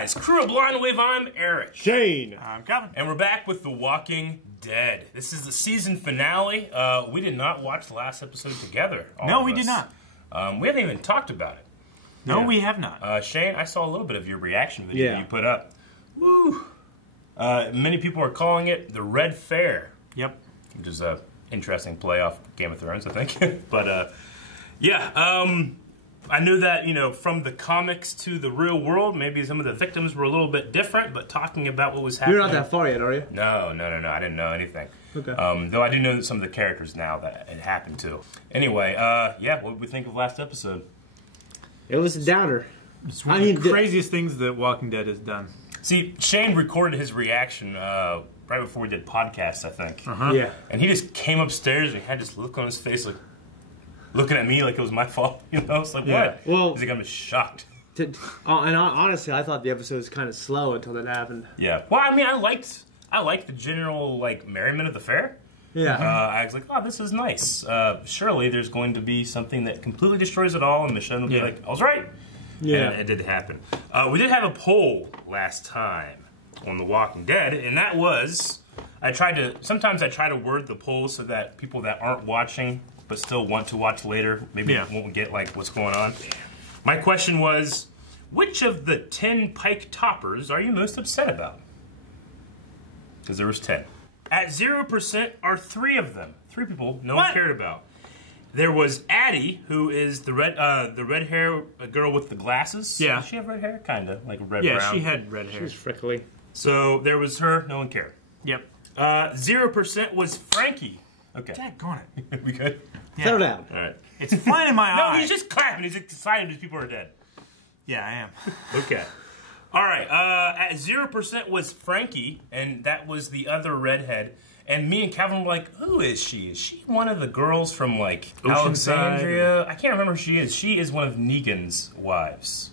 guys? Kuro Blind Wave, I'm Eric. Shane. I'm Kevin. And we're back with The Walking Dead. This is the season finale. We did not watch the last episode together. No, we did not. We haven't even talked about it. No, we have not. Shane, I saw a little bit of your reaction video you put up. Woo! Many people are calling it the Red Fair. Yep. Which is an interesting play off Game of Thrones, I think. But, I knew that, you know, from the comics to the real world, maybe some of the victims were a little bit different, but talking about what was happening... You're not that far yet, are you? No, I didn't know anything. Okay. Though I do know some of the characters now that it happened to. Anyway, what did we think of last episode? It was a downer. It's one of the craziest things that Walking Dead has done. See, Shane recorded his reaction right before we did podcasts, I think. Yeah. And he just came upstairs and he had this look on his face like, looking at me like it was my fault, you know? It's like, what? Well, he's like, I'm just shocked. And honestly, I thought the episode was kind of slow until that happened. Yeah. Well, I mean, I liked the general, like, merriment of the fair. Yeah. I was like, oh, this is nice. Surely there's going to be something that completely destroys it all, and Michonne will be like, I was right. Yeah. And it did happen. We did have a poll last time on The Walking Dead, and that was, sometimes I try to word the poll so that people that aren't watching but still want to watch later, maybe won't get, like, what's going on. My question was, which of the 10 Pike toppers are you most upset about? Because there was 10. At 0% are 3 of them. 3 people no one cared about. There was Addie, who is the red hair girl with the glasses. Yeah. Does she have red hair? Kind of, like red brown. Yeah, she had red hair. She was frickly. So there was her, no one cared. Yep. 0% was Frankie. Okay. Daggone it. We good? Yeah. Settle down. All right. It's flying in my eye. No, he's just clapping. He's excited because people are dead. Yeah, I am. Okay. All right. At 0% was Frankie, and that was the other redhead. And me and Kevin were like, who is she? Is she one of the girls from, like, Alexandria? I can't remember who she is. She is one of Negan's wives.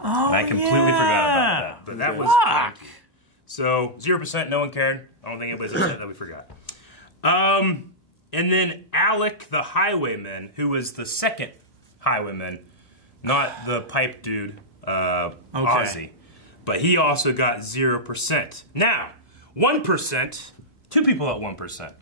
Oh, and I completely forgot about that. But that was Frankie. So, 0%, no one cared. I don't think anybody's upset that we forgot. And then Alec, the highwayman, who was the second highwayman, not the pipe dude, Ozzy. But he also got 0%. Now, 1%, 2 people at 1%.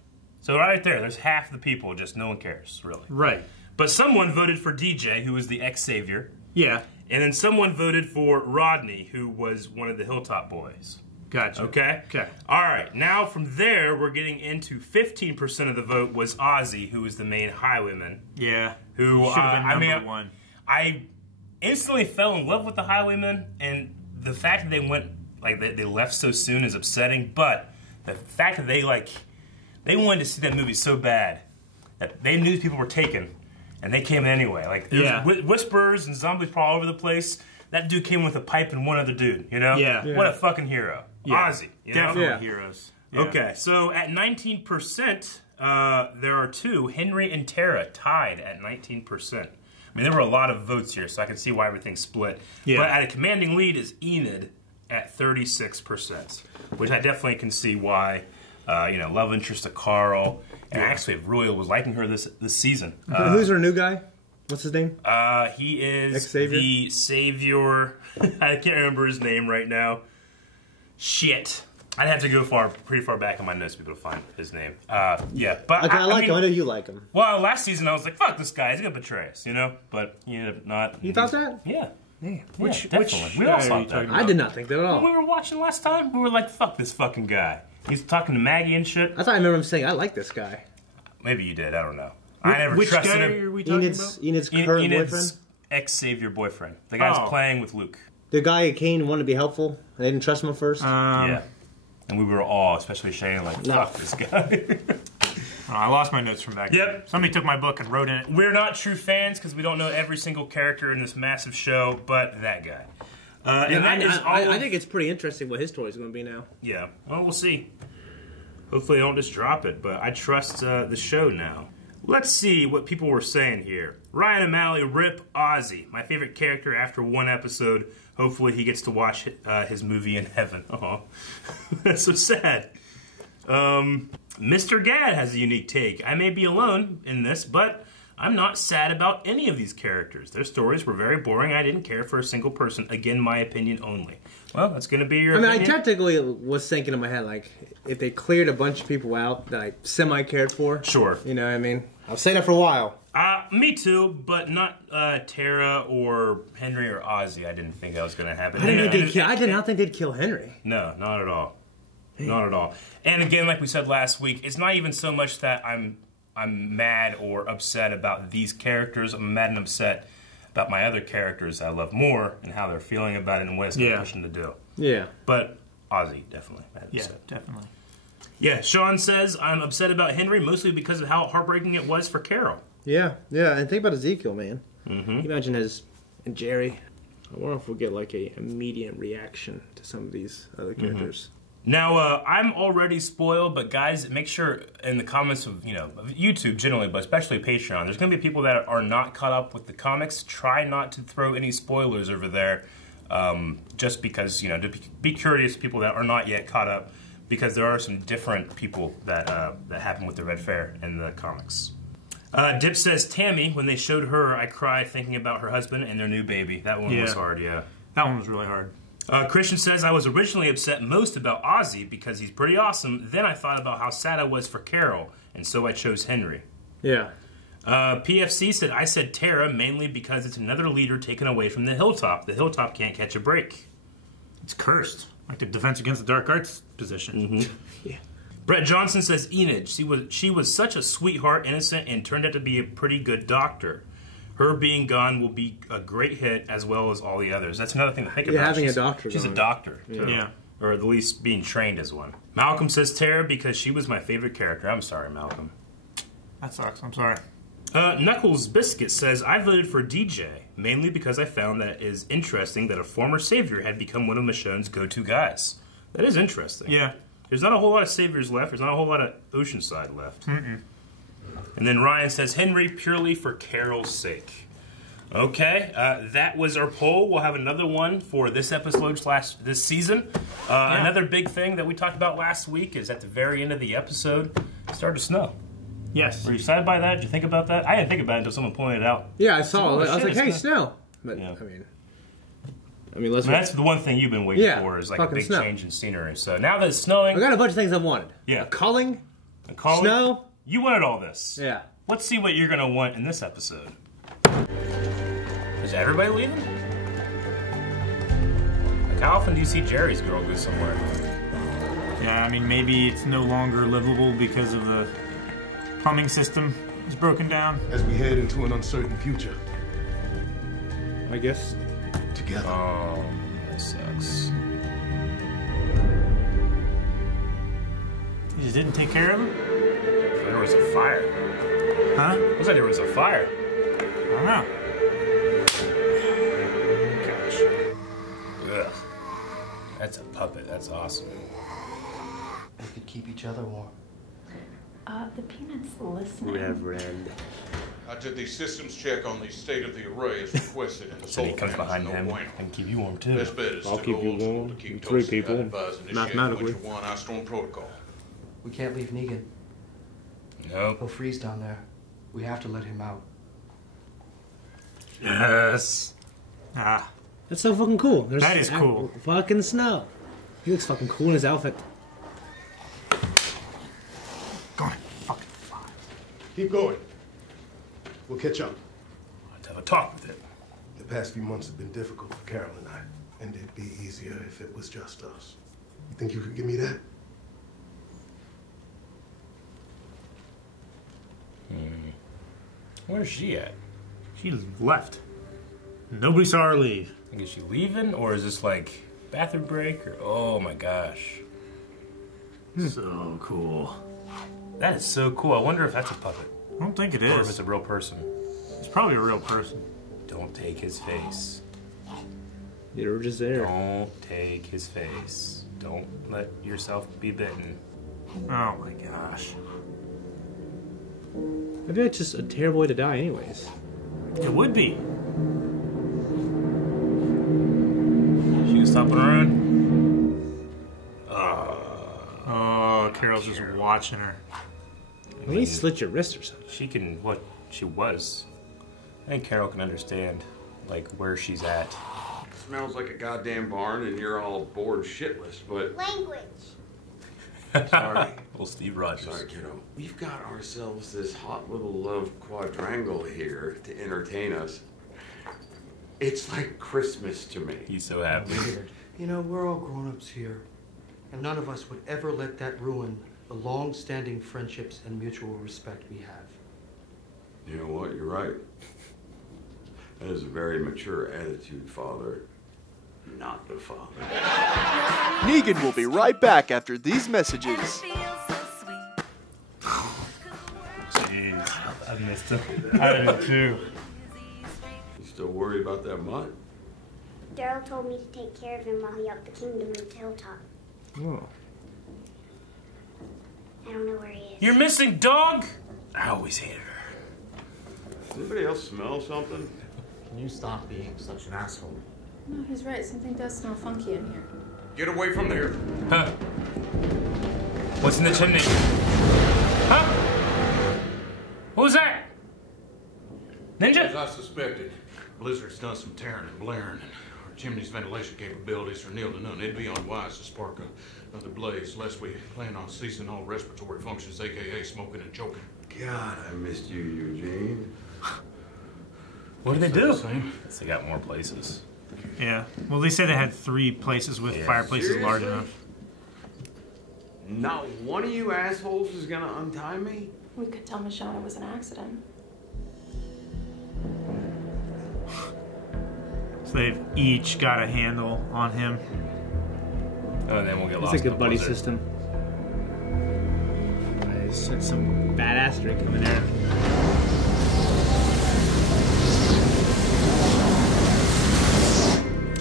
So right there, there's half the people, just no one cares, really. Right. But someone voted for DJ, who was the ex-savior. Yeah. And then someone voted for Rodney, who was one of the Hilltop Boys. Gotcha. Okay? Okay. All right. Now, from there, we're getting into 15% of the vote was Ozzy, who was the main highwayman. Yeah. Who, should have been number one. I instantly fell in love with the highwayman, and the fact that they went, like, they left so soon is upsetting, but the fact that they wanted to see that movie so bad that they knew people were taken, and they came anyway. Like, there's whispers and zombies all over the place. That dude came with a pipe and one other dude, you know? Yeah. What a fucking hero. Yeah. Ozzy. You Definitely know? heroes. Yeah. Okay, so at 19%, there are 2, Henry and Tara, tied at 19%. I mean, there were a lot of votes here, so I can see why everything's split. Yeah. But at a commanding lead is Enid at 36%, which I definitely can see why, love interest to Carl. And actually, Royal was liking her this season. Who's her new guy? What's his name? He is Ex-Savior? the savior. I can't remember his name right now. Shit. I'd have to go pretty far back in my notes to be able to find his name. Yeah, but I like him. I know you like him. Well, last season I was like, "Fuck this guy! He's gonna betray us," you know. But he ended up not. You thought that? Yeah. Which we all thought that. I did not think that at all. When we were watching last time, we were like, "Fuck this fucking guy." He's talking to Maggie and shit. I thought I remember him saying, "I like this guy." Maybe you did. I don't know. I never trusted him. Which guy are we talking about? Enid's current boyfriend. Ex-savior boyfriend. The guy's playing with Luke. The guy Kane wanted to be helpful. And they didn't trust him at first. Yeah. And we were all, especially Shane, like, fuck this guy. I lost my notes from back then. Somebody took my book and wrote in it. We're not true fans because we don't know every single character in this massive show, but that guy. I think it's pretty interesting what his story is going to be now. Yeah. Well, we'll see. Hopefully they don't just drop it, but I trust the show now. Let's see what people were saying here. Ryan O'Malley, rip Ozzy. My favorite character after 1 episode. Hopefully he gets to watch his movie in heaven. Oh, that's so sad. Mr. Gad has a unique take. I may be alone in this, but I'm not sad about any of these characters. Their stories were very boring. I didn't care for a single person. Again, my opinion only. Well, that's going to be your opinion. I technically was thinking in my head, like, if they cleared a bunch of people out that I semi-cared for. Sure. You know what I mean? I was saying that for a while. Me too, but not Tara or Henry or Ozzy. I didn't think that was going to happen. I did not think they'd kill Henry. No, not at all. Not at all. And again, like we said last week, it's not even so much that I'm mad or upset about these characters. I'm mad and upset about my other characters I love more and how they're feeling about it and what it's going to push them to do. Yeah. But Ozzy, definitely. Yeah, definitely. Yeah, Sean says, I'm upset about Henry mostly because of how heartbreaking it was for Carol. Yeah, and think about Ezekiel, man. Mm-hmm. Imagine and Jerry. I wonder if we'll get like a immediate reaction to some of these other characters. Now, I'm already spoiled, but guys, make sure in the comments of, of YouTube generally, but especially Patreon, there's going to be people that are not caught up with the comics. Try not to throw any spoilers over there, just because, to be curious, people that are not yet caught up, because there are some different people that happen with the Red Fair in the comics. Dip says, Tammy, when they showed her, I cried thinking about her husband and their new baby. That one was hard, yeah. That one was really hard. Christian says, I was originally upset most about Ozzy because he's pretty awesome. Then I thought about how sad I was for Carol, and so I chose Henry. Yeah. PFC said, I said Tara mainly because it's another leader taken away from the Hilltop. The Hilltop can't catch a break. It's cursed. Like the Defense Against the Dark Arts position. Yeah. Brett Johnson says, Enid, she was such a sweetheart, innocent, and turned out to be a pretty good doctor. Her being gone will be a great hit, as well as all the others. That's another thing to think about. Having a doctor. She's a doctor, too. Yeah. Or at least being trained as one. Malcolm says Tara because she was my favorite character. I'm sorry, Malcolm. That sucks. I'm sorry. Knuckles Biscuit says, I voted for DJ, mainly because I found that it is interesting that a former savior had become one of Michonne's go-to guys. That is interesting. Yeah. There's not a whole lot of saviors left. There's not a whole lot of Oceanside left. And then Ryan says, Henry purely for Carol's sake. Okay, that was our poll. We'll have another one for this episode / this season. Another big thing that we talked about last week is at the very end of the episode, it started to snow. Yes. Were you excited by that? Did you think about that? I didn't think about it until someone pointed it out. Yeah, I saw it. I was shit, like, hey, snow. But, yeah. I mean, that's the one thing you've been waiting for is like a big snow. change in scenery. So now that it's snowing, I got a bunch of things I wanted. Yeah. A culling, snow. You wanted all this. Yeah. Let's see what you're going to want in this episode. Is everybody leaving? Like, how often do you see Jerry's girl go somewhere? Yeah, I mean, maybe it's no longer livable because of the plumbing system is broken down. As we head into an uncertain future. I guess. Together. Oh, that sucks. You just didn't take care of him? There was a fire. Huh? Looks like there was a fire. I don't know. Gosh. Ugh. That's a puppet. That's awesome. We could keep each other warm. The peanut's listening. Reverend. I did the systems check on the state of the array as requested in the So he solar comes panels. behind No him bueno. and keep you warm too. Best bet is I'll to keep go you old school warm. to keep Three toasty. people. I advise initiating Mathematically. Winter 1 Ice Storm Protocol. We can't leave Negan. Nope. He'll freeze down there. We have to let him out. Yes. Ah. That's so fucking cool. That is cool. Fucking snow. He looks fucking cool in his outfit. Go on. Fucking fly. Keep going. We'll catch up. Let's have a talk with it. The past few months have been difficult for Carol and I, and it'd be easier if it was just us. You think you could give me that? Where's she at? She left. Nobody saw her leave. Like, is she leaving, or is this like bathroom break? Or oh my gosh, So cool. that is so cool. I wonder if that's a puppet I don't think it or if is. it's a real person. It's probably a real person. Don't take his face. You were just there. Don't take his face. Don't let yourself be bitten. Oh my gosh. Maybe it's just a terrible way to die, anyways. It would be. She can stop on her own. Oh, Carol's just watching her. Maybe slit your wrist or something. She can what? she was. I think Carol can understand, like, where she's at. Smells like a goddamn barn, and you're all bored shitless, but... Language. Sorry. Little Steve Rogers. Sorry, kiddo. We've got ourselves this hot little love quadrangle here to entertain us. It's like Christmas to me. He's so happy. You know, we're all grown-ups here, and none of us would ever let that ruin the long-standing friendships and mutual respect we have. You know what? You're right. That is a very mature attitude, Father. Not the father. Negan will be right back after these messages. Jeez, I missed him. I did too. You still worried about that mutt? Daryl told me to take care of him while he upped the kingdom in the hilltop. Oh. I don't know where he is. You're missing, dog? I always hated her. Does anybody else smell something? Can you stop being such an asshole? No, he's right. Something does smell funky in here. Get away from there. Huh? What's in the chimney? Huh? What was that? Ninja? As I suspected, Blizzard's done some tearing and blaring, and our chimney's ventilation capabilities are nil to none. It'd be unwise to spark another blaze unless we plan on ceasing all respiratory functions, aka smoking and choking. God, I missed you, Eugene. What did they do? They got more places. Yeah. Well, they said they had 3 places with fireplaces large enough. Not one of you assholes is gonna untie me? We could tell Michonne it was an accident. So they've each got a handle on him. Oh, and then we'll get lost. It's like a in buddy Blizzard. system. I sense some badassery coming there.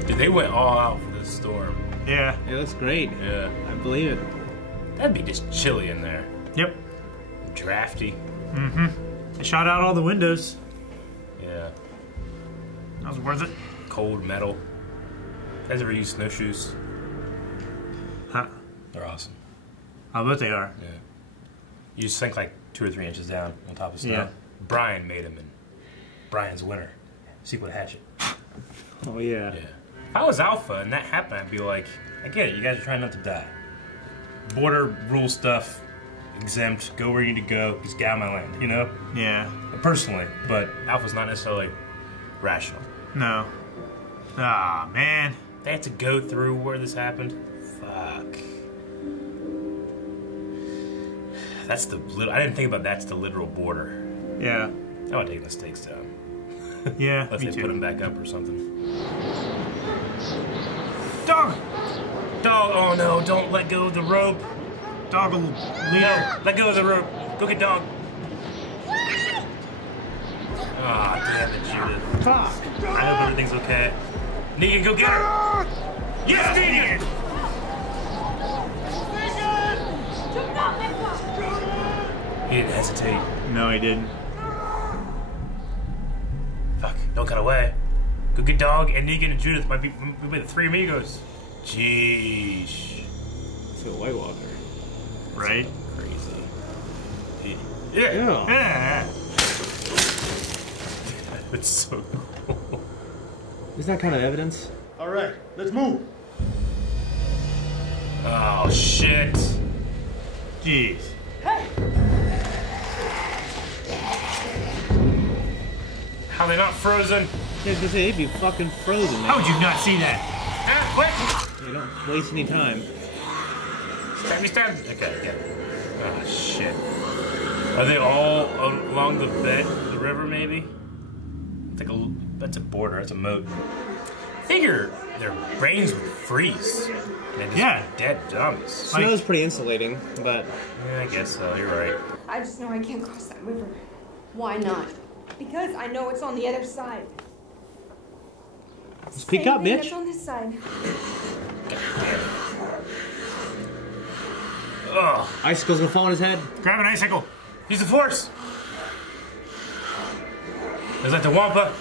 Dude, they went all out for this storm. Yeah. It looks great. Yeah. I believe it. That'd be just chilly in there. Yep. Drafty. Mm-hmm. They shot out all the windows. Yeah. That was worth it. Cold metal. You guys ever use snowshoes? Huh. They're awesome. I bet they are. Yeah. You just sink like 2 or 3 inches down on top of snow. Yeah. Brian made them in Brian's Winter. Secret Hatchet. Oh, yeah. Yeah. If I was Alpha and that happened, I'd be like, I get it, you guys are trying not to die. Border rule stuff, exempt, go where you need to go, just get out of my land, you know? Yeah. Personally, but Alpha's not necessarily rational. No. Ah, man. They had to go through where this happened? Fuck. That's the I didn't think about that's the literal border. Yeah. I would take the stakes down. Yeah, Unless me they too. put them back up or something. Dog! Dog, oh no, don't let go of the rope. Dog will lead her. No, let go of the rope. Go get dog. Ah, damn it, Judith. Fuck. I hope everything's okay. Negan, go get her. Yes, Negan! He didn't hesitate. No, he didn't. Fuck, don't cut away. Go get dog and Negan and Judith might be the 3 amigos. Jeez. It's a White Walker. Right? Crazy. Yeah. Yeah. It's so cool. Isn't that kind of evidence? All right, let's move. Oh, shit. Jeez. How are they not frozen? Yeah, I was gonna say, they'd be fucking frozen, man. How would you not see that? Ah, what? You don't waste any time. Stab me, stab me. Okay, yeah. Oh, shit. Are they all along the bed of the river, maybe? That's a border, that's a moat. I figure their brains would freeze. They'd just be dead dummies. Snow's pretty insulating, but... Yeah, I guess so, you're right. I just know I can't cross that river. Why not? Because I know it's on the other side. Just pick up, Same thing bitch. that's on this side. Ugh. Icicle's gonna fall on his head. Grab an icicle. Use the force. Is that the Wampa?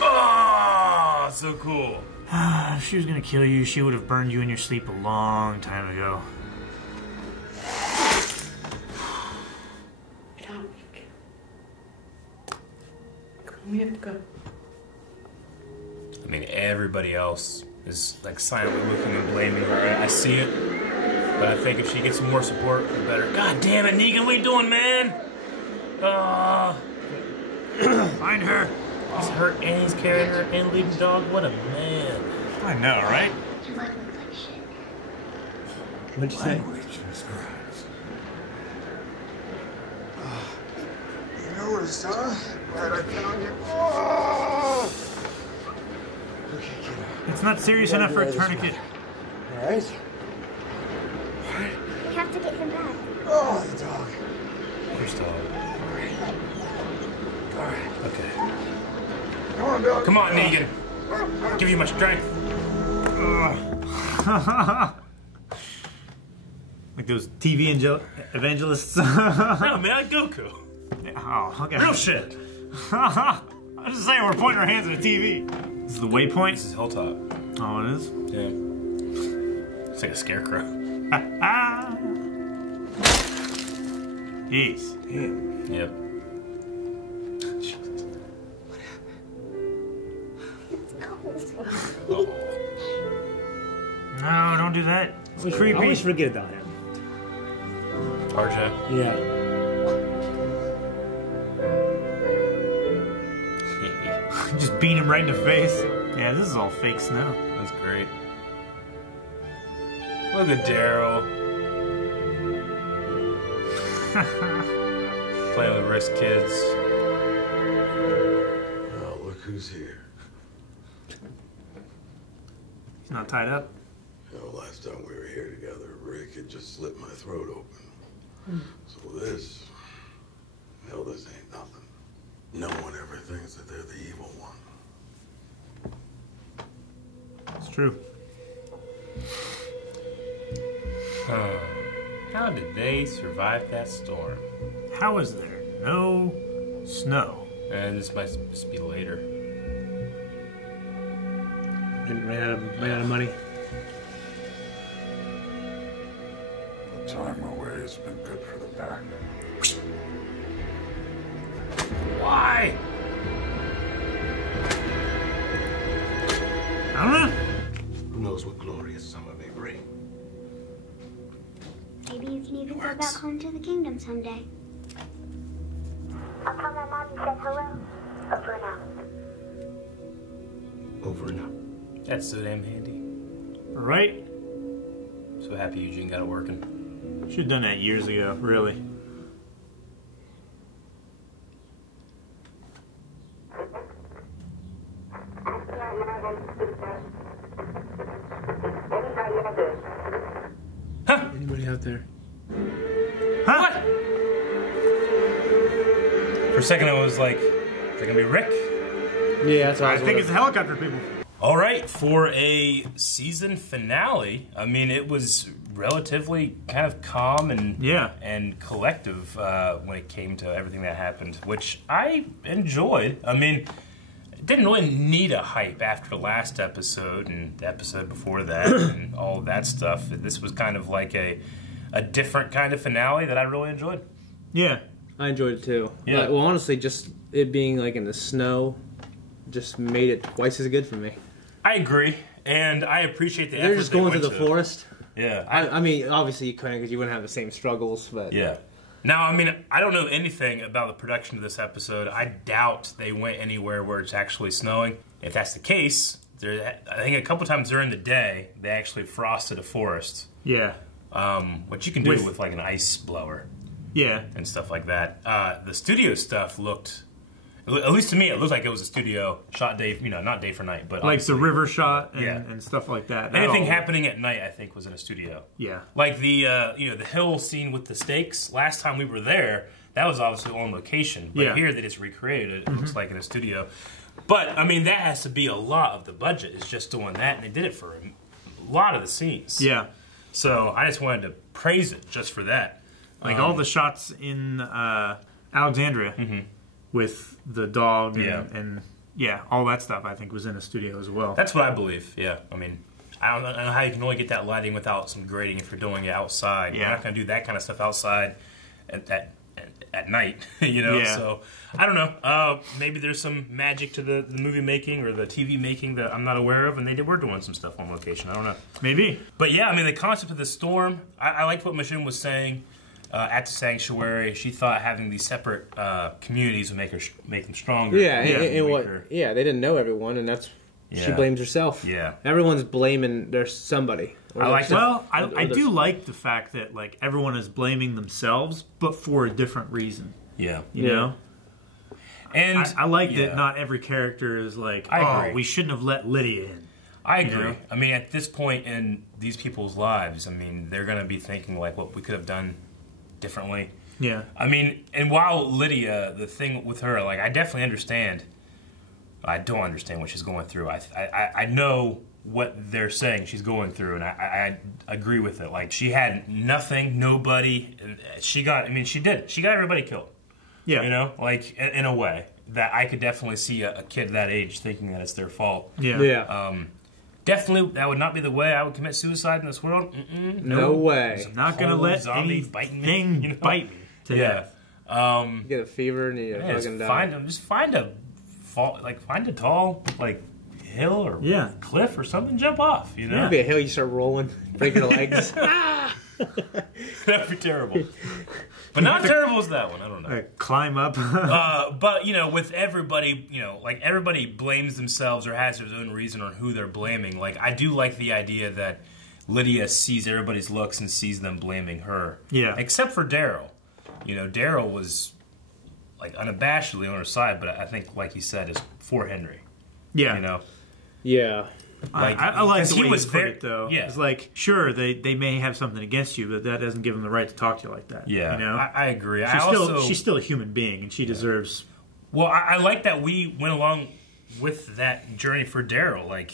Oh, so cool. If she was gonna kill you, she would have burned you in your sleep a long time ago. We have to go. I mean, everybody else is like silently looking and blaming her. I see it, but I think if she gets some more support, the better. God damn it, Negan, what are you doing, man? Find her. He's hurt and he's carrying her and leading dog. What a man. I know, right? What'd you say? You noticed, huh? Glad I found you. Oh! Okay, kiddo. It's not serious enough for a tourniquet. All right. We have to get him back. Oh, the dog. Where's dog? All right. Okay. Come on, dog. Come on, Negan. Give you my strength. Like those TV evangelists. No, man, like Goku. Oh, okay. Real shit. I'm just saying, we're pointing our hands at a TV. This is the waypoint? This is Hilltop. Oh, it is? Yeah. It's like a scarecrow. Jeez. Yep. Oh. No, don't do that. It's creepy. I always forget about him. RJ? Yeah. Just beat him right in the face. Yeah, this is all fake snow. That's great. Look at Daryl. Playing with Rick's kids. Oh, look who's here. He's not tied up. You know, last time we were here together, Rick had just slit my throat open. So this ain't nothing. No one ever thinks that they're the evil one. It's true. How did they survive that storm? How is there no snow? And this might just be later. Ran out of money. The time away has been good for the back. Why? I don't know. Who knows what glorious summer may bring? Maybe you can even go back home to the kingdom someday. I'll tell my mom you said hello. Over and out. Over and out. That's so damn handy. Right? So happy Eugene got it working. Should have done that years ago, really. Huh? Anybody out there? Huh? What? For a second, I was like, is it gonna be Rick? Yeah, that's what I think it's the helicopter people. All right, for a season finale, I mean, it was relatively kind of calm and and collective when it came to everything that happened, which I enjoyed. I mean, it didn't really need a hype after the last episode and the episode before that and all of that stuff. This was kind of like a different kind of finale that I really enjoyed. Yeah, I enjoyed it too. Yeah. Well, honestly, just it being like in the snow just made it twice as good for me. I agree, and I appreciate the effort. They're just going through the forest. Yeah. I mean, obviously you couldn't because you wouldn't have the same struggles, but... Yeah. Now, I mean, I don't know anything about the production of this episode. I doubt they went anywhere where it's actually snowing. If that's the case, I think a couple times during the day, they actually frosted a forest. Yeah. Which you can do with like an ice blower. Yeah. And stuff like that. The studio stuff looked... At least to me, it looked like it was a studio shot day, not day for night, but like the river shot and stuff like that. Anything happening at night, I think, was in a studio. Yeah. Like the the hill scene with the stakes. Last time we were there, that was obviously on location. But here they just recreated it. It looks like in a studio. But I mean, that has to be a lot of the budget. Is just doing that, and they did it for a lot of the scenes. Yeah. So I just wanted to praise it just for that. Like all the shots in Alexandria. With the dog and all that stuff, I think, was in a studio as well. That's what I believe, yeah. I mean, I don't know how you can only get that lighting without some grading if you're doing it outside. You're not going to do that kind of stuff outside at at night, you know. Yeah. So I don't know. Maybe there's some magic to the movie making or the TV making that I'm not aware of, and they were doing some stuff on location. I don't know. Maybe. But yeah, I mean, the concept of the storm. I liked what Michonne was saying at the sanctuary. She thought having these separate communities would make them stronger. Yeah, and what? Yeah, they didn't know everyone, and that's she blames herself. Yeah, everyone's blaming somebody. I like that. Well, I do like the fact that like everyone is blaming themselves, but for a different reason. Yeah, you know. And I like that not every character is like, oh, we shouldn't have let Lydia in. I agree. You know? I mean, at this point in these people's lives, I mean, they're going to be thinking like what we could have done differently. Yeah. I mean, and while Lydia, the thing with her, like, I definitely understand. I don't understand what she's going through. I know what they're saying she's going through, and I agree with it. Like, she had nothing, nobody. She got everybody killed. Yeah. You know, like, in a way that I could definitely see a kid that age thinking that it's their fault. Yeah. Yeah. Definitely, that would not be the way I would commit suicide in this world. No way. I'm not gonna let zombies bite me to death. You get a fever and you fucking die. Find a tall hill or cliff or something. Jump off. You know, maybe a hill. You start rolling, break your legs. That'd be terrible. But not terrible as that one. I don't know. Climb up. But, you know, with everybody, you know, like everybody blames themselves or has their own reason on who they're blaming. Like, I do like the idea that Lydia sees everybody's looks and sees them blaming her. Yeah. Except for Daryl. You know, Daryl was, like, unabashedly on her side, but I think, like he said, is for Henry. Yeah. You know? Yeah. Like, I like the way he was put it, though. Yeah. It's like, sure, they may have something against you, but that doesn't give them the right to talk to you like that. Yeah, you know? I agree. She's still a human being, and she deserves... Well, I like that we went along with that journey for Daryl. Like,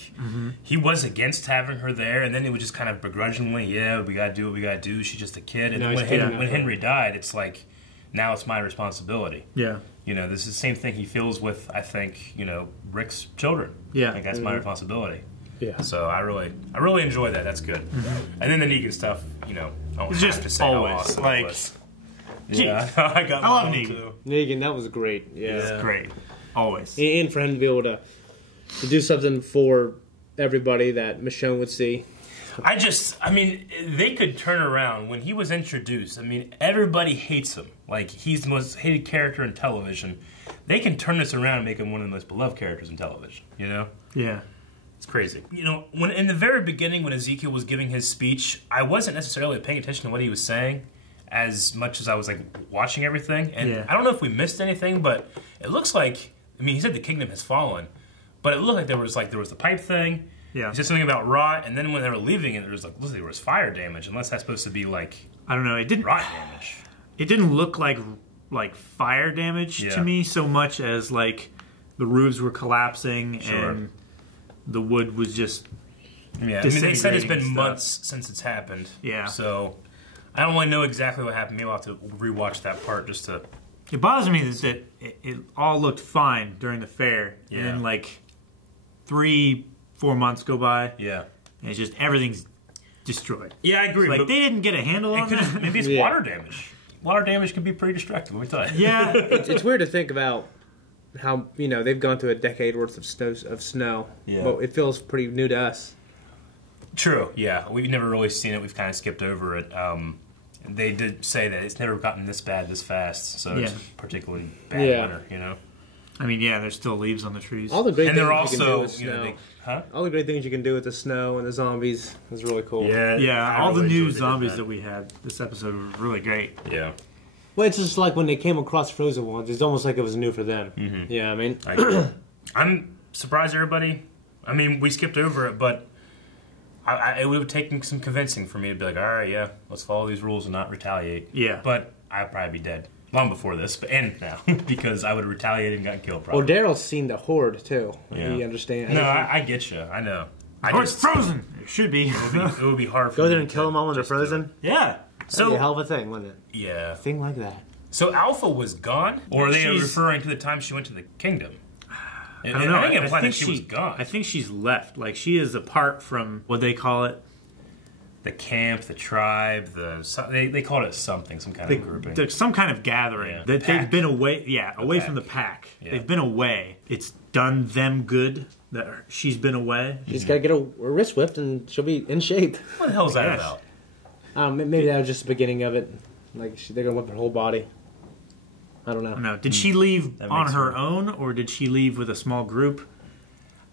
he was against having her there, and then it was just kind of begrudgingly, we gotta do what we gotta do. She's just a kid. And then when Henry died, it's like, now it's my responsibility. Yeah. You know, this is the same thing he feels with, I think, you know, Rick's children. Yeah. Like, that's my responsibility. Yeah. So I really enjoy that. That's good. And then the Negan stuff, you know, I don't have to say always how awesome like. it was. Yeah, I love Negan. Too. Negan, that was great. Yeah, it's great. Always. And for him to be able to do something for everybody that Michonne would see. I mean, they could turn around when he was introduced. I mean, everybody hates him. Like, he's the most hated character in television. They can turn this around and make him one of the most beloved characters in television. You know? Yeah. It's crazy. You know, when in the very beginning when Ezekiel was giving his speech, I wasn't necessarily paying attention to what he was saying as much as I was like watching everything. And I don't know if we missed anything, but it looks like, I mean, he said the kingdom has fallen, but it looked like there was the pipe thing. Yeah. He said something about rot, and then when they were leaving it, there was fire damage, unless that's supposed to be like, I don't know, it didn't rot damage. It didn't look like fire damage to me so much as like the roofs were collapsing and the wood was just I mean, they said it's been months since it's happened. Yeah. So I don't really know exactly what happened. Maybe I'll have to rewatch that part just to... It bothers me that it all looked fine during the fair. Yeah. And then like 3-4 months go by. Yeah. And it's just everything's destroyed. Yeah, I agree. Like they didn't get a handle on that. Maybe it's water damage. Water damage can be pretty destructive, let me tell you. Yeah. It's weird to think about how, you know, they've gone through a decade worth of snow. Yeah. But it feels pretty new to us. True, yeah. We've never really seen it. We've kind of skipped over it. They did say that it's never gotten this bad this fast, so it's a particularly bad winter, you know? I mean, there's still leaves on the trees. All the great and things they're you also, can do with snow. Huh? All the great things you can do with the snow and the zombies is really cool. Yeah, all the new zombies that we had this episode were really great. Yeah. Well, it's just like when they came across frozen ones, it's almost like it was new for them. Mm-hmm. Yeah, I mean... I'm surprised everybody... I mean, we skipped over it, but it would have taken some convincing for me to be like, all right, let's follow these rules and not retaliate. Yeah. But I'd probably be dead. Long before this, and now, because I would have retaliated and gotten killed probably. Well, Daryl's seen the horde, too. Yeah. He understands. No, I get you. I know. It's frozen! It should be. It would be hard for Go me there and kill them all when they're frozen? Yeah. That'd be a hell of a thing, wouldn't it? Yeah. A thing like that. So Alpha was gone? Or are they referring to the time she went to the kingdom? I don't know. I think it implied that she was gone. I think she's left. Like, she is apart from what they call it. the camp, the tribe, they called it something, some kind of grouping. There's some kind of gathering that they've been away. Yeah, away from the pack. Yeah. They've been away. It's done them good that she's been away. She's got to get her wrist whipped and she'll be in shape. What the hell is that about? Maybe that was just the beginning of it. Like they're gonna whip her whole body. I don't know. No, did she leave on her own, or did she leave with a small group?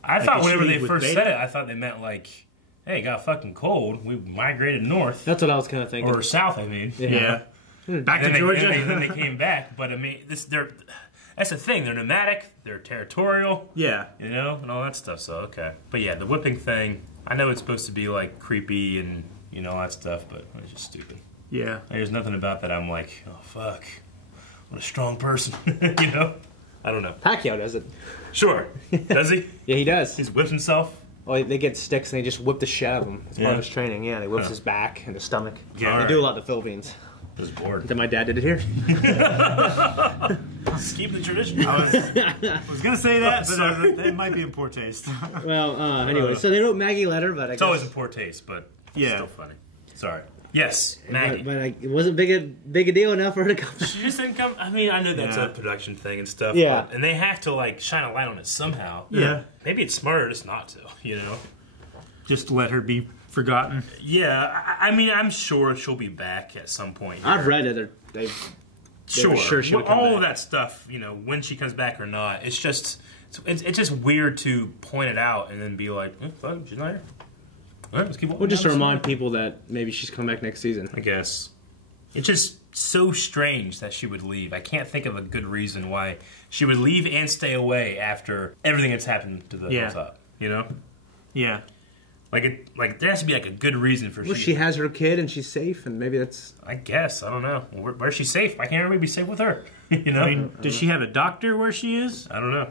I thought whenever they first said it, I thought they meant like, hey, it got fucking cold. We migrated north. That's what I was kind of thinking. Or south, I mean. Yeah. Back to Georgia. And then they came back. But I mean, that's the thing. They're nomadic. They're territorial. Yeah. You know, and all that stuff. So, okay. But yeah, the whipping thing, I know it's supposed to be like creepy and, you know, all that stuff, but it's just stupid. Yeah. There's nothing about that I'm like, oh, fuck. What a strong person. You know? I don't know. Pacquiao does it. Sure. Does he? Yeah, he does. He's whipped himself? Well, they get sticks and they just whip the shit out of him. It's part of his training. Yeah, they whips his back and his stomach. Yeah, they do a lot in the Philippines. I was bored. Then my dad did it here. Just keep the tradition. I was going to say that, but it might be in poor taste. Well, anyway, so they wrote Maggie a letter, but I it's guess... always in poor taste, but it's still funny. Sorry. Yes, Maggie. But it wasn't big a deal enough for her to come. She just didn't come. I mean, I know that's a production thing and stuff. Yeah. But, and they have to, like, shine a light on it somehow. Yeah. Maybe it's smarter just not to, you know? Just let her be forgotten. Yeah. I mean, I'm sure she'll be back at some point. I've read it. They sure. were sure she would come all back. of that stuff, you know, when she comes back or not, it's just weird to point it out and then be like, fuck, she's not here. All right, let's keep Well, just to remind people that maybe she's coming back next season. I guess. It's just so strange that she would leave. I can't think of a good reason why she would leave and stay away after everything that's happened to the hilltop. You know? Yeah. Like there has to be like a good reason for. Well, she has her kid and she's safe, and maybe that's. I guess I don't know. Where's she safe? Why can't everybody be safe with her? You know? I mean, does she have a doctor where she is? I don't know.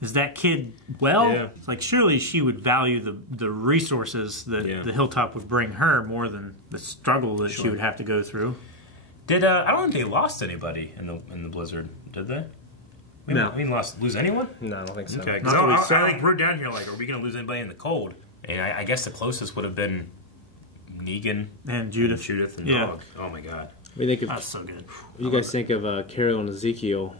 Is that kid well? Yeah. Like, surely she would value the resources that the hilltop would bring her more than the struggle that she would have to go through. I don't think they lost anybody in the blizzard, did they? We didn't lose anyone? No, I don't think so. Okay, because I think we're down here like, are we going to lose anybody in the cold? And I guess the closest would have been Negan and Judith. And Dog. Oh my god. That's so good. What do you guys think of Carol and Ezekiel?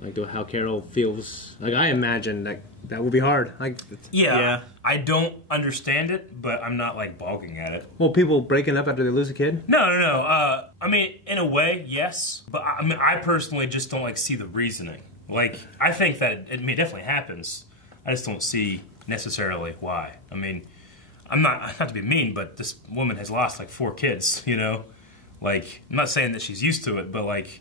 Like how Carol feels. Like I imagine that would be hard. Like I don't understand it, but I'm not like balking at it. Well, people breaking up after they lose a kid. No. I mean, in a way, yes, but I personally just don't like see the reasoning. Like I think that it definitely happens. I just don't see necessarily why. I mean, I'm not to be mean, but this woman has lost like 4 kids. You know, like I'm not saying that she's used to it, but like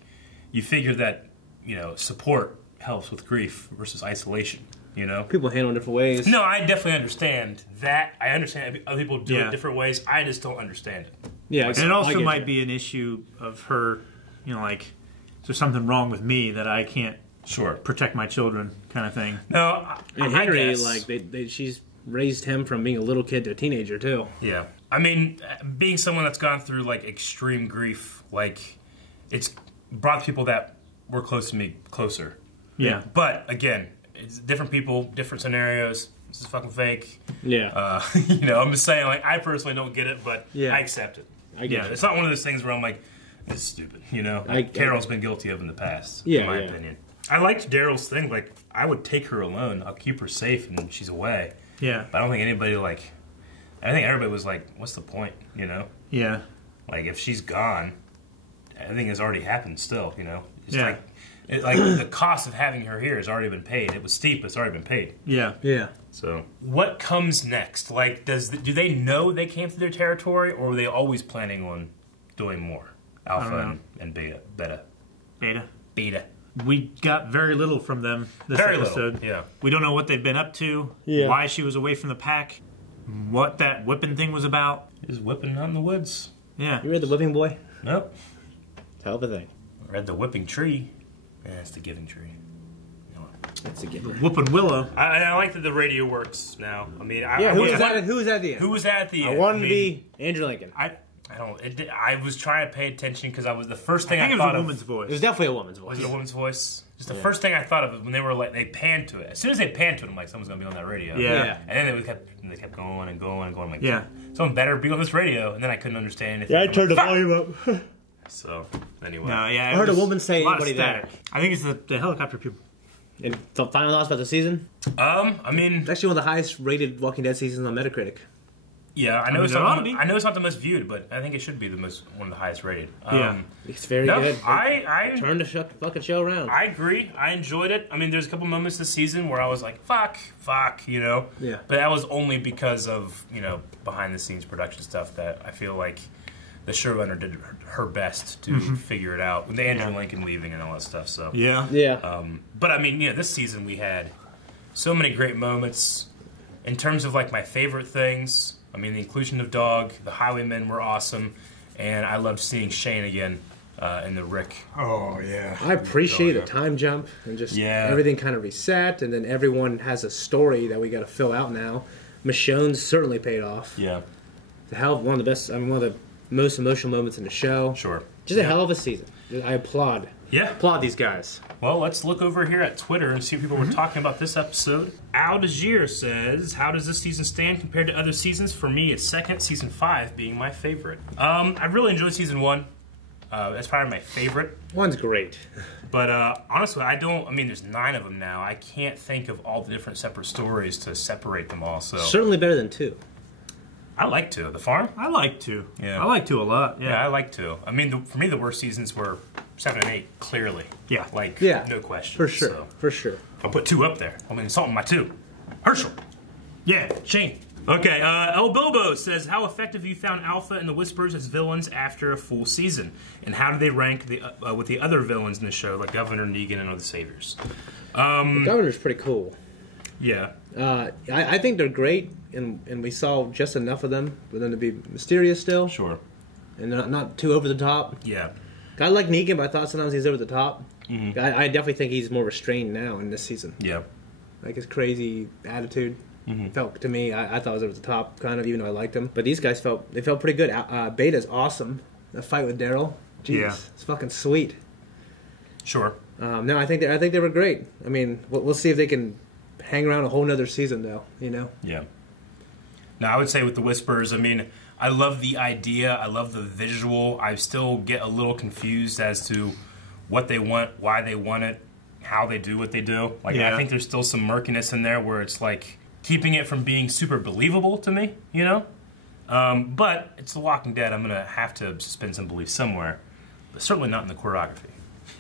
you figure that. You know, support helps with grief versus isolation, you know? People handle it different ways. No, I definitely understand that. I understand other people do it different ways. I just don't understand it. Yeah, and it also might be an issue of her, you know, like, is there something wrong with me that I can't protect my children kind of thing? No, and Henry, like, she's raised him from being a little kid to a teenager, too. Yeah. I mean, being someone that's gone through, like, extreme grief, like, it's brought people that were close to me closer. Yeah. But, again, it's different people, different scenarios. This is fucking fake. Yeah. You know, I'm just saying, like, I personally don't get it, but I accept it. I get it. It's not one of those things where I'm like, this is stupid, you know? Carol's been guilty of in the past, in my opinion. I liked Daryl's thing. Like, I would take her alone. I'll keep her safe and she's away. Yeah. But I don't think anybody, like... I think everybody was like, what's the point, you know? Yeah. Like, if she's gone, everything has already happened still, you know? It's like the cost of having her here has already been paid. It was steep, but it's already been paid. Yeah. Yeah. So, what comes next? Like, do they know they came through their territory, or were they always planning on doing more? Alpha and beta. Beta. We got very little from them this episode. Yeah. We don't know what they've been up to, why she was away from the pack, what that whipping thing was about. Is whipping out in the woods. Yeah. You read The Whipping Boy? Nope. Hell of a thing. I read The Whipping Tree. Yeah, it's The Giving Tree. That's a given. Whooping Willow. I like that the radio works now. I mean, who was that at the end? Who was that at the end? I wanted to be Andrew Lincoln. I was trying to pay attention because the first thing I think thought it was a of. woman's voice. It was definitely a woman's voice. Was it a woman's voice? Just the first thing I thought of when they were like, they panned to it. As soon as they panned to it, I'm like, someone's gonna be on that radio. Yeah. And then they kept going and going and going. I'm like, someone better be on this radio. And then I couldn't understand anything. Yeah, I turned the volume up. So anyway, No, yeah, I heard a woman say anybody there. I think it's the helicopter people. And the final thoughts about the season? I mean, it's actually one of the highest rated Walking Dead seasons on Metacritic. Yeah, I know it's not the most viewed, but I think it should be one of the highest rated. It's very good. I turned the fucking show around. I agree. I enjoyed it. I mean, there's a couple moments this season where I was like, fuck, you know? Yeah. But that was only because of, behind the scenes production stuff that I feel like the showrunner did her best to figure it out. With Andrew Lincoln leaving and all that stuff, so. Yeah. But I mean, this season we had so many great moments. In terms of like my favorite things, I mean, the inclusion of Dog, the Highwaymen were awesome, and I loved seeing Shane again in the Rick. Oh, yeah. I appreciate the time jump and just everything kind of reset, and then everyone has a story that we got to fill out now. Michonne's certainly paid off. Yeah. It's a hell of one of the most emotional moments in the show. Sure. Just a hell of a season. I applaud. Yeah. Applaud these guys. Well, let's look over here at Twitter and see what people were talking about this episode. Al Degir says, how does this season stand compared to other seasons? For me, it's second, season 5 being my favorite. I really enjoyed season 1. That's probably my favorite. One's great. But honestly, there's 9 of them now. I can't think of all the different separate stories to separate them all. So certainly better than 2. I like 2. The Farm? I like 2. Yeah. I like 2 a lot. Yeah, I like 2. I mean, for me, the worst seasons were 7 and 8, clearly. Yeah. No question. For sure. So. For sure. I'll put 2 up there. I mean, insulting my 2. Herschel. Yeah, Shane. Okay, El Bobo says, how effective you found Alpha and the Whispers as villains after a full season? And how do they rank with the other villains in the show, like Governor, Negan, and other Saviors? The Governor's pretty cool. Yeah. I think they're great, and we saw just enough of them for them to be mysterious still. Sure. And not too over the top. Yeah. I like Negan, but I thought sometimes he's over the top. Mm-hmm. I definitely think he's more restrained now in this season. Yeah. Like his crazy attitude felt to me. I thought it was over the top, kind of, even though I liked him. But these guys felt pretty good. Beta's awesome. The fight with Daryl, jeez, it's fucking sweet. Sure. No, I think they were great. I mean, we'll see if they can hang around a whole nother season, though. Yeah. Now, I would say with the Whispers, I mean, I love the idea. I love the visual. I still get a little confused as to what they want, why they want it, how they do what they do. I think there's still some murkiness in there where it's like keeping it from being super believable to me, But it's The Walking Dead. I'm going to have to suspend some belief somewhere, but certainly not in the choreography.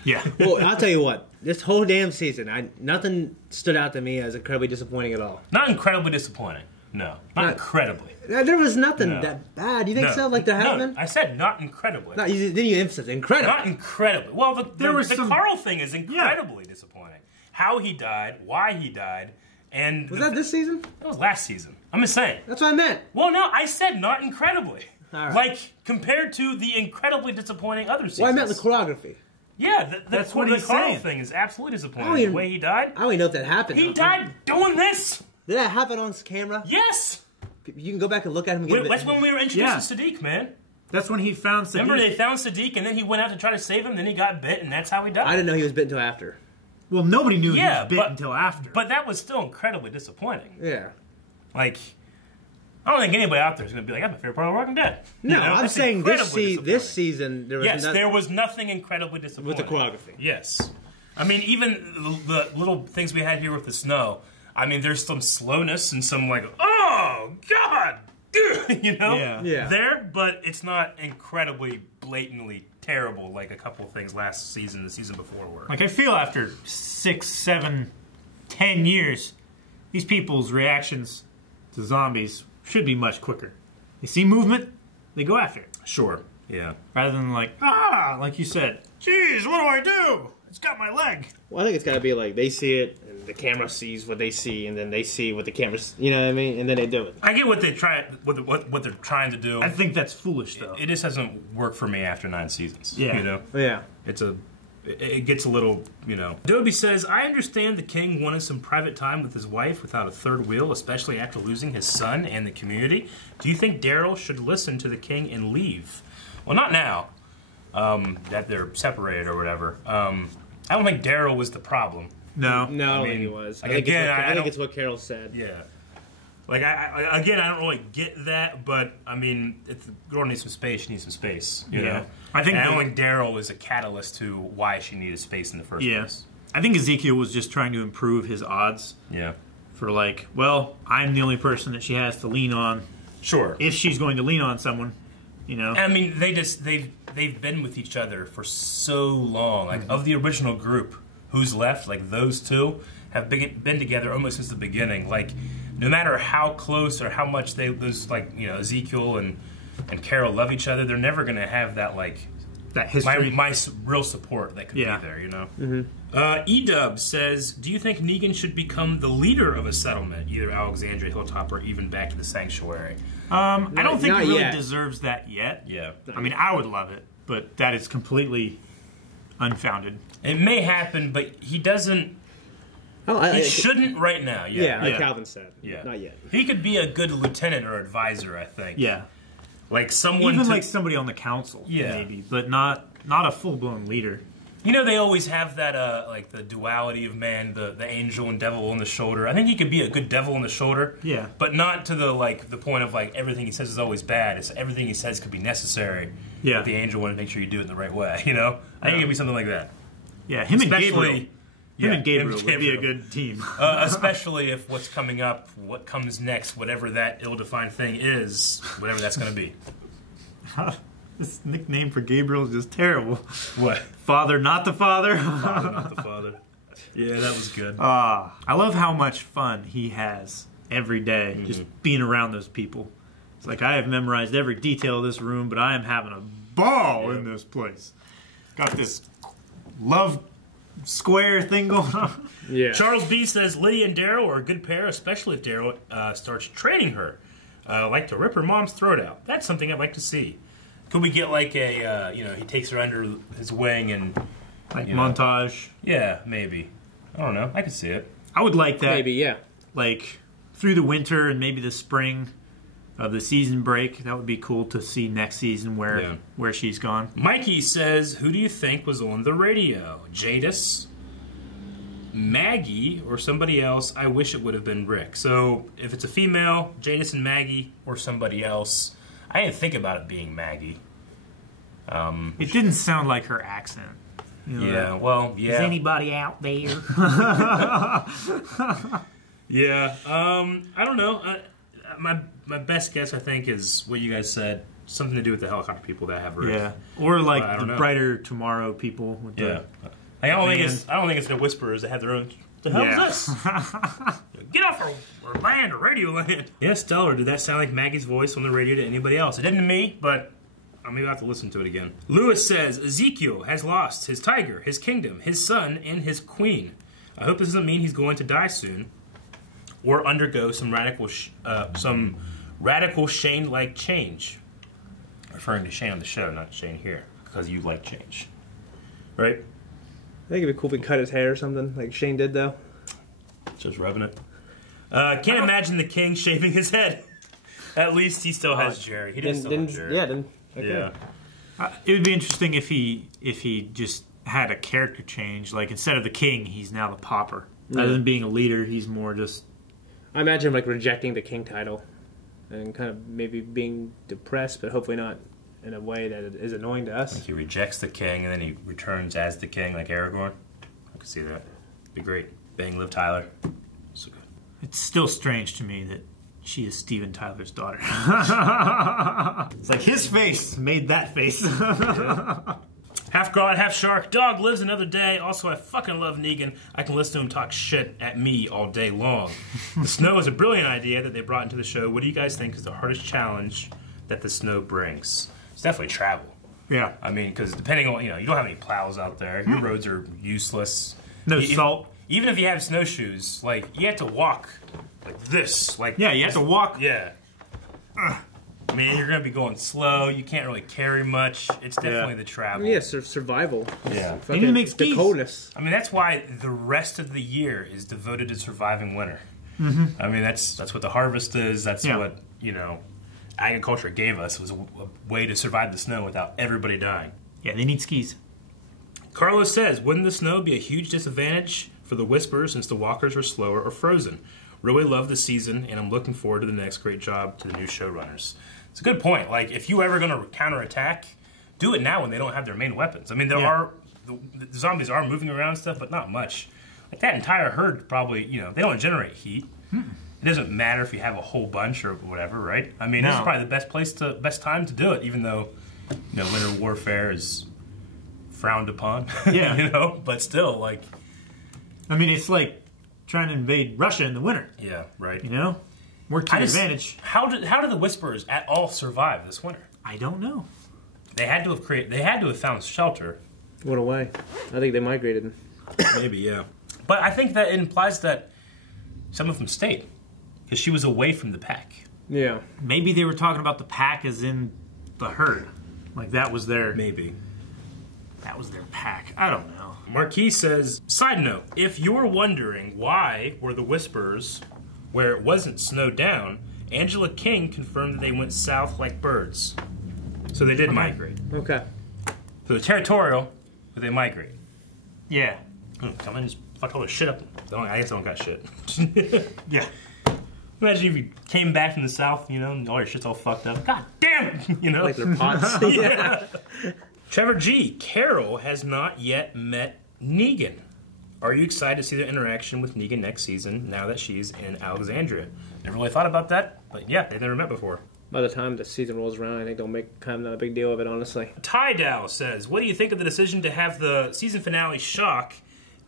Yeah. Well, I'll tell you what. This whole damn season, nothing stood out to me as incredibly disappointing at all. Not incredibly disappointing. No. Not incredibly. There was nothing that bad. You think so? Like there has been? I said not incredibly. No, then you emphasize incredibly. Not incredibly. Well, the Carl thing is incredibly disappointing. How he died, why he died, and... Was that this season? That was last season. I'm just saying. That's what I meant. Well, no, I said not incredibly. All right. Like, compared to the incredibly disappointing other seasons. Well, I meant the choreography. Yeah, that's what the he's Carl saying. thing is absolutely disappointing. The way he died. I don't even know if that happened. He died doing this. Did that happen on camera? Yes. You can go back and look at him again. That's when we were introduced to Sadiq, man. That's when he found Sadiq. Remember they found Sadiq and then he went out to try to save him, then he got bit, and that's how he died. I didn't know he was bit until after. Well, nobody knew he was bit until after. But that was still incredibly disappointing. Yeah. Like, I don't think anybody out there is going to be like, that's my favorite part of Walking Dead. No, I'm saying this season there was there was nothing incredibly disappointing. With the choreography. Yes. I mean, even the little things we had here with the snow, I mean, there's some slowness and some like, oh, God, there, but it's not incredibly blatantly terrible like a couple of things last season, the season before were. Like, I feel after 6, 7, 10 years, these people's reactions to zombies should be much quicker. They see movement, they go after it. Sure, yeah. Rather than like, like you said, geez, what do I do? It's got my leg. Well, I think it's got to be like they see it, and the camera sees what they see, and then they see what the camera, you know what I mean? And then they do it. I get what they try, what they're trying to do. I think that's foolish, though. It just doesn't work for me after 9 seasons. Yeah. You know? Yeah. It's a it gets a little, you know. Dobie says, I understand the king wanted some private time with his wife without a third wheel, especially after losing his son and the community. Do you think Daryl should listen to the king and leave? Well, not now, that they're separated or whatever. I don't think Daryl was the problem. No, I don't think he was. Like, I think it's what Carol said. Yeah. Like, I don't really get that, but, I mean, if the girl needs some space, she needs some space, you know? I don't think Daryl was a catalyst to why she needed space in the first place. I think Ezekiel was just trying to improve his odds. Yeah. For like, well, I'm the only person that she has to lean on. Sure. If she's going to lean on someone, you know? I mean, they've been with each other for so long. Like, of the original group, who's left, like, those two have been together almost since the beginning. Like, no matter how close or how much those like, you know, Ezekiel and Carol love each other, they're never going to have that, like, that history. My real support that could be there, you know? E-Dub says, do you think Negan should become the leader of a settlement, either Alexandria, Hilltop, or even back to the Sanctuary? I don't think he really yet. deserves that yet. Yeah. I mean, I would love it, but that is completely unfounded. It may happen, but he doesn't... he shouldn't right now. Yeah, like Calvin said. Yeah. Not yet. He could be a good lieutenant or advisor, I think. Yeah. Like someone even like somebody on the council, maybe, but not a full-blown leader. You know, they always have that, like, the duality of man, the angel and devil on the shoulder. I think he could be a good devil on the shoulder. Yeah. But not to the point of, like, everything he says is always bad. It's everything he says could be necessary. Yeah. But the angel wanted to make sure you do it in the right way, you know? I think it could be something like that. Yeah, him and Gabriel. Him and Gabriel would be a good team. Especially if what's coming up, what comes next, whatever that ill-defined thing is, whatever that's going to be. This nickname for Gabriel is just terrible. What? Father, not the father. Father, not the father. Yeah, that was good. I love how much fun he has every day just being around those people. It's like, I have memorized every detail of this room, but I am having a ball in this place. Got this love square thing going on. Yeah. Charles B says Lydia and Daryl are a good pair, especially if Daryl starts training her. Like to rip her mom's throat out. That's something I'd like to see. Could we get like a, you know, he takes her under his wing and... Like montage? Yeah, maybe. I don't know. I could see it. I would like that. Maybe, yeah. Like, through the winter and maybe the spring of the season break. That would be cool to see next season where she's gone. Mikey says, who do you think was on the radio? Jadis, Maggie, or somebody else? I wish it would have been Rick. So, if it's a female, Jadis and Maggie, or somebody else. I didn't think about it being Maggie. It didn't sound like her accent. You know, yeah, well, yeah. Is anybody out there? Yeah, I don't know. My best guess, I think, is what you guys said. Something to do with the helicopter people that have Rick. Yeah, or like the Brighter Tomorrow people. With the I don't think it's the Whisperers that have their own. The hell is this? Get off our land, or radio land. Yeah, Stellar. Did that sound like Maggie's voice on the radio to anybody else? It didn't to me, but maybe I'll have to listen to it again. Lewis says, Ezekiel has lost his tiger, his kingdom, his son, and his queen. I hope this doesn't mean he's going to die soon or undergo some radical Shane-like change. Referring to Shane on the show, not Shane here, because you like change. Right? I think it'd be cool if he cut his hair or something, like Shane did, though. Just rubbing it. Can't imagine the king shaving his head. At least he still has Jerry. He didn't have Jerry. Yeah, didn't. Okay. Yeah. It would be interesting if he just had a character change. Like, instead of the king, he's now the pauper. Rather than being a leader, he's more just... I imagine him, like, rejecting the king title and kind of maybe being depressed, but hopefully not in a way that is annoying to us. Like he rejects the king and then he returns as the king, like Aragorn. I could see that. Be great. Bang, Liv Tyler. So good. It's still strange to me that she is Steven Tyler's daughter. It's like his face made that face. Yeah. Half god, half shark. Dog lives another day. Also, I fucking love Negan. I can listen to him talk shit at me all day long. The snow is a brilliant idea that they brought into the show. What do you guys think is the hardest challenge that the snow brings? It's definitely travel. Yeah. I mean, because depending on, you don't have any plows out there. Your roads are useless. No salt. Even if you have snowshoes, like, you have to walk like this. Like, yeah, you have to walk. Yeah. I mean, you're going to be going slow. You can't really carry much. It's definitely the travel. Yeah, survival. Yeah. They need to make skis. The coldness. I mean, that's why the rest of the year is devoted to surviving winter. I mean, that's what the harvest is. That's what, agriculture gave us, was a way to survive the snow without everybody dying. Yeah, they need skis. Carlos says, wouldn't the snow be a huge disadvantage for the Whisperers since the walkers are slower or frozen? Really love the season, and I'm looking forward to the next great job to the new showrunners. It's a good point. Like, if you ever going to counterattack, do it now when they don't have their main weapons. I mean, there are the zombies are moving around and stuff, but not much. Like, that entire herd probably, they don't generate heat. It doesn't matter if you have a whole bunch or whatever, right? I mean, this is probably the best time to do it, even though, winter warfare is frowned upon. Yeah. But still, like... I mean, it's like trying to invade Russia in the winter. Yeah, right. Work to your advantage. How did the Whisperers at all survive this winter? I don't know. They had to have found shelter. Went away. I think they migrated. Maybe, yeah. But I think that implies that some of them stayed. Because she was away from the pack. Yeah. Maybe they were talking about the pack as in the herd. Like that was their... Maybe. That was their pack. I don't know. Marquis says, side note, if you're wondering why were the Whisperers where it wasn't snowed down, Angela King confirmed that they went south like birds. So they did migrate. Okay. So they're territorial, but they migrate. Yeah. Come on, just fuck all this shit up. I guess I don't got shit. Yeah. Imagine if you came back from the south, and all your shit's all fucked up. God damn it! Like their pots. Yeah. Trevor G. Carol has not yet met Negan. Are you excited to see their interaction with Negan next season now that she's in Alexandria? Never really thought about that, but yeah, they've never met before. By the time the season rolls around, I think they'll make kind of a big deal of it, honestly. Ty Dow says, what do you think of the decision to have the season finale shock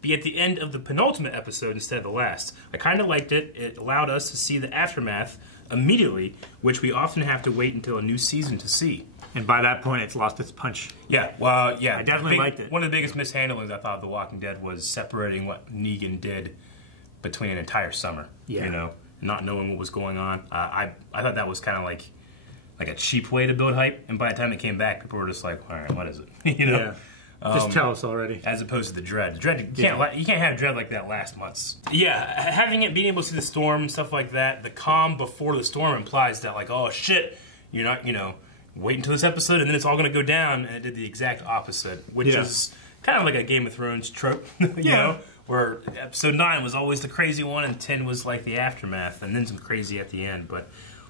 be at the end of the penultimate episode instead of the last? I kind of liked it. It allowed us to see the aftermath immediately, which we often have to wait until a new season to see. And by that point, it's lost its punch. Yeah, well, yeah. I definitely liked it. One of the biggest mishandlings I thought of The Walking Dead was separating what Negan did between an entire summer. Yeah. Not knowing what was going on. I thought that was kind of like a cheap way to build hype. And by the time it came back, people were just like, all right, what is it? Yeah. Just tell us already. As opposed to the dread. The dread, you can't have dread like that last months. Yeah, having it, being able to see the storm and stuff like that, the calm before the storm implies that, like, oh shit, you're not, wait until this episode and then it's all going to go down, and it did the exact opposite, which is kind of like a Game of Thrones trope, you know, where episode 9 was always the crazy one and 10 was like the aftermath and then some crazy at the end. But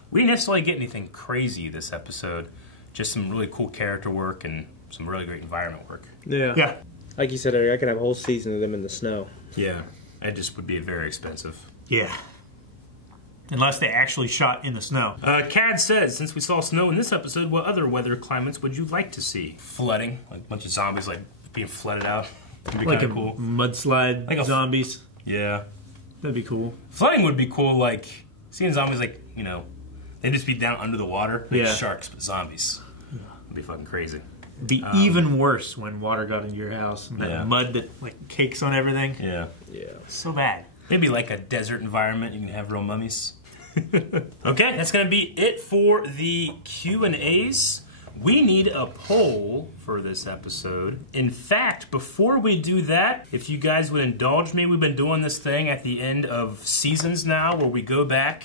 we didn't necessarily get anything crazy this episode, just some really cool character work and some really great environment work. Yeah. Like you said earlier, I could have a whole season of them in the snow. Yeah. It just would be very expensive. Yeah. Unless they actually shot in the snow. Cad says, since we saw snow in this episode, what other weather climates would you like to see? Flooding, like a bunch of zombies like being flooded out. Would be like kind of cool. Mudslide like zombies. Yeah. That'd be cool. Flooding would be cool, like seeing zombies like, they'd just be down under the water. Like sharks, but zombies. It'd be fucking crazy. It'd be even worse when water got into your house and that mud that like cakes on everything. Yeah. So bad. Maybe like a desert environment, you can have real mummies. Okay, that's going to be it for the Q&As. We need a poll for this episode. In fact, before we do that, if you guys would indulge me, we've been doing this thing at the end of seasons now where we go back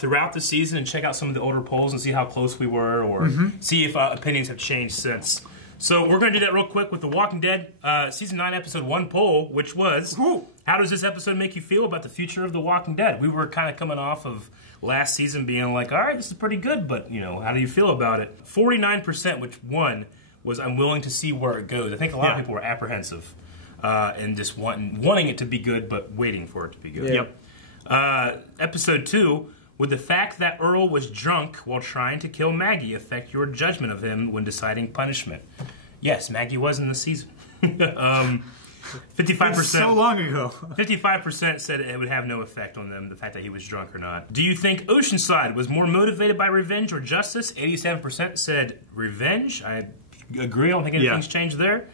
throughout the season and check out some of the older polls and see how close we were or see if opinions have changed since. So we're going to do that real quick with The Walking Dead Season 9, Episode 1 poll, which was, how does this episode make you feel about the future of The Walking Dead? We were kind of coming off of last season being like, all right, this is pretty good, but, how do you feel about it? 49%, which won, was I'm willing to see where it goes. I think a lot of people were apprehensive and just wanting it to be good, but waiting for it to be good. Episode 2, would the fact that Earl was drunk while trying to kill Maggie affect your judgment of him when deciding punishment? Yes, Maggie was in the season. 55%. So long ago. 55% said it would have no effect on them, the fact that he was drunk or not. Do you think Oceanside was more motivated by revenge or justice? 87% said revenge. I agree. I don't think anything's changed there.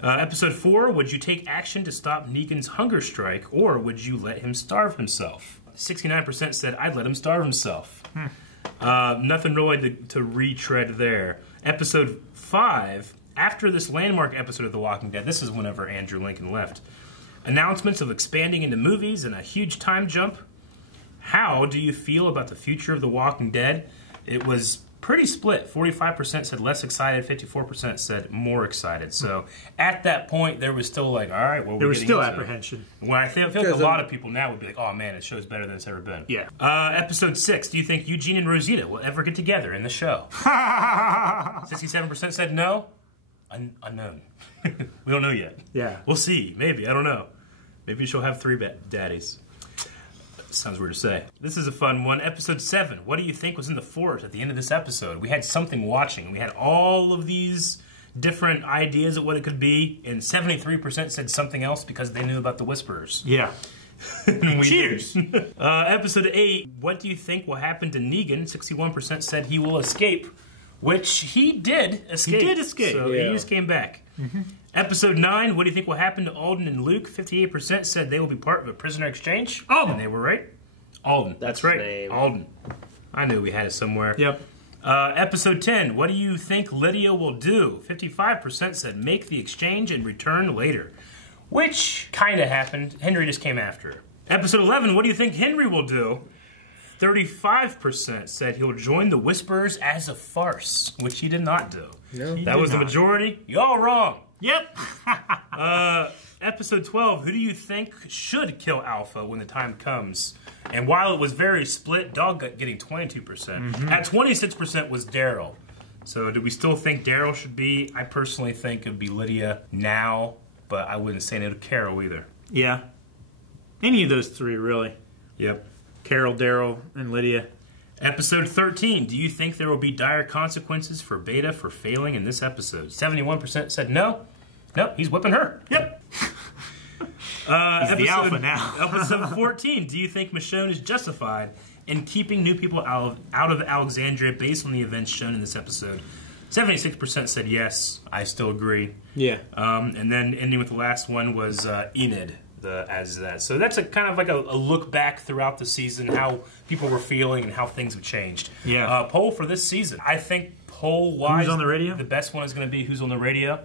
Episode 4, would you take action to stop Negan's hunger strike, or would you let him starve himself? 69% said, I'd let him starve himself. Nothing really to retread there. Episode 5, after this landmark episode of The Walking Dead, this is whenever Andrew Lincoln left. Announcements of expanding into movies and a huge time jump. How do you feel about the future of The Walking Dead? It was pretty split. 45% said less excited, 54% said more excited. So at that point, there was still like, all right, well, there was still apprehension. When I feel like a lot of people now would be like, oh man, it show's better than it's ever been. Yeah. Episode 6, do you think Eugene and Rosita will ever get together in the show? 67% said no. Unknown. We don't know yet. Yeah. We'll see. Maybe. I don't know. Maybe she'll have 3 daddies. Sounds weird to say. This is a fun one. Episode 7. What do you think was in the forest at the end of this episode? We had something watching. We had all of these different ideas of what it could be, and 73% said something else because they knew about the Whisperers. Yeah. Cheers! Episode 8. What do you think will happen to Negan? 61% said he will escape, which he did escape. He did escape. So he just came back. Episode 9, what do you think will happen to Alden and Luke? 58% said they will be part of a prisoner exchange. Alden. And they were right. Alden. That's right. Name. Alden. I knew we had it somewhere. Yep. Episode 10, what do you think Lydia will do? 55% said make the exchange and return later. Which kind of happened. Henry just came after her. Episode 11, what do you think Henry will do? 35% said he'll join the Whisperers as a farce, which he did not do. No, that was the majority. Y'all wrong. Yep. Episode 12, who do you think should kill Alpha when the time comes? And while it was very split, Dog getting 22%. At 26% was Daryl. So do we still think Daryl should be? I personally think it would be Lydia now, but I wouldn't say no to Carol either. Yeah. Any of those 3, really. Yep. Carol, Daryl, and Lydia. Episode 13, do you think there will be dire consequences for Beta for failing in this episode? 71% said no. Nope, he's whipping her. Yep. He's the alpha now. Episode 14, do you think Michonne is justified in keeping new people out of Alexandria based on the events shown in this episode? 76% said yes. I still agree. Yeah. And then ending with the last one was Enid. As that. So that's kind of like a look back throughout the season, how people were feeling and how things have changed. Yeah. Poll for this season. I think poll-wise, who's on the radio? The best one is going to be who's on the radio.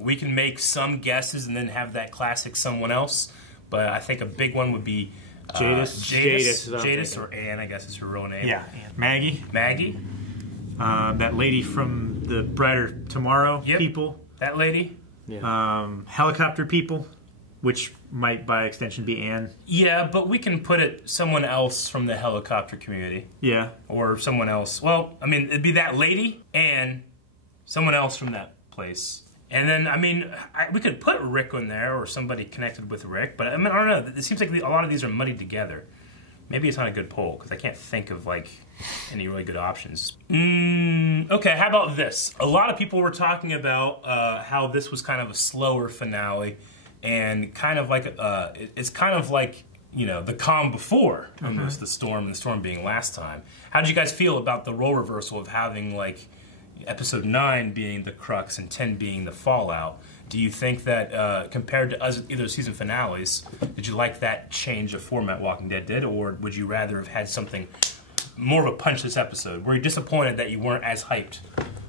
We can make some guesses and then have that classic someone else. But I think a big one would be Jadis or Ann, I guess is her real name. Yeah. Maggie. That lady from the Brighter Tomorrow people. That lady. Yeah. Helicopter people. Which might, by extension, be Anne. Yeah, but we can put it someone else from the helicopter community. Yeah. Or someone else. Well, I mean, it'd be that lady and someone else from that place. And then, I mean, we could put Rick in there or somebody connected with Rick. But, I mean, I don't know. It seems like a lot of these are muddied together. Maybe it's not a good poll because I can't think of, like, any really good options. Okay, how about this? A lot of people were talking about how this was kind of a slower finale. And kind of like, it's kind of like, you know, the calm before almost the storm, and the storm being last time. How did you guys feel about the role reversal of having, like, episode 9 being the crux and 10 being the fallout? Do you think that, compared to either season finales, did you like that change of format Walking Dead did? Or would you rather have had something more of a punch this episode? Were you disappointed that you weren't as hyped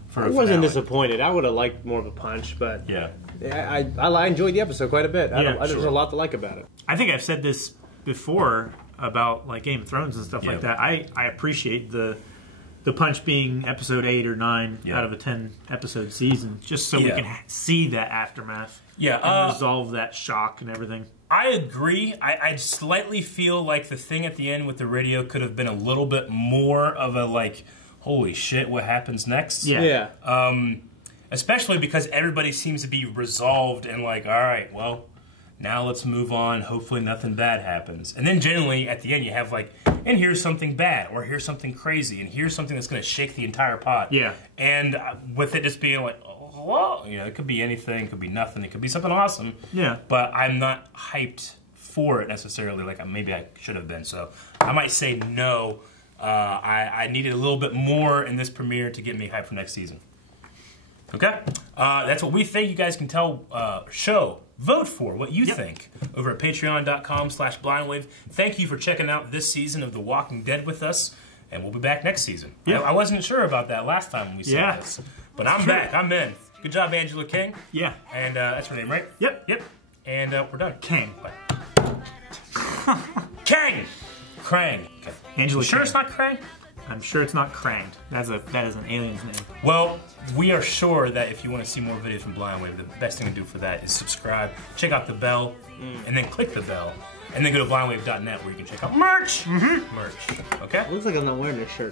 for a finale? I wasn't disappointed. I would have liked more of a punch, but... Yeah. I enjoyed the episode quite a bit. There's a lot to like about it. I think I've said this before about like Game of Thrones and stuff like that. I appreciate the punch being episode 8 or 9 out of a 10 episode season, just so we can see that aftermath. And resolve that shock and everything. I agree. I slightly feel like the thing at the end with the radio could have been a little bit more of a like, holy shit, what happens next? Yeah. Especially because everybody seems to be resolved and like, all right, well, now let's move on. Hopefully nothing bad happens. And then generally at the end you have like, and here's something bad, or here's something crazy, and here's something that's going to shake the entire pot. Yeah. And with it just being like, oh, well, you know, it could be anything, it could be nothing, it could be something awesome. Yeah. But I'm not hyped for it necessarily like maybe I should have been. So I might say no. I needed a little bit more in this premiere to get me hyped for next season. Okay? That's what we think. You guys can vote for what you think over at patreon.com/blindwave. Thank you for checking out this season of The Walking Dead with us. and we'll be back next season. Yeah. I wasn't sure about that last time when we said this, but I'm back. I'm in. Good job, Angela King. Yeah. And that's her name, right? Yep. Yep. And we're done. King. Kang! Krang. Okay. Angela You sure King. it's not Krang? I'm sure it's not Kranged. That is an alien's name. Well, we are sure that if you want to see more videos from Blind Wave, the best thing to do for that is subscribe, check out the bell, and then click the bell, and then go to blindwave.net where you can check out merch. Merch. Okay? It looks like I'm not wearing this shirt.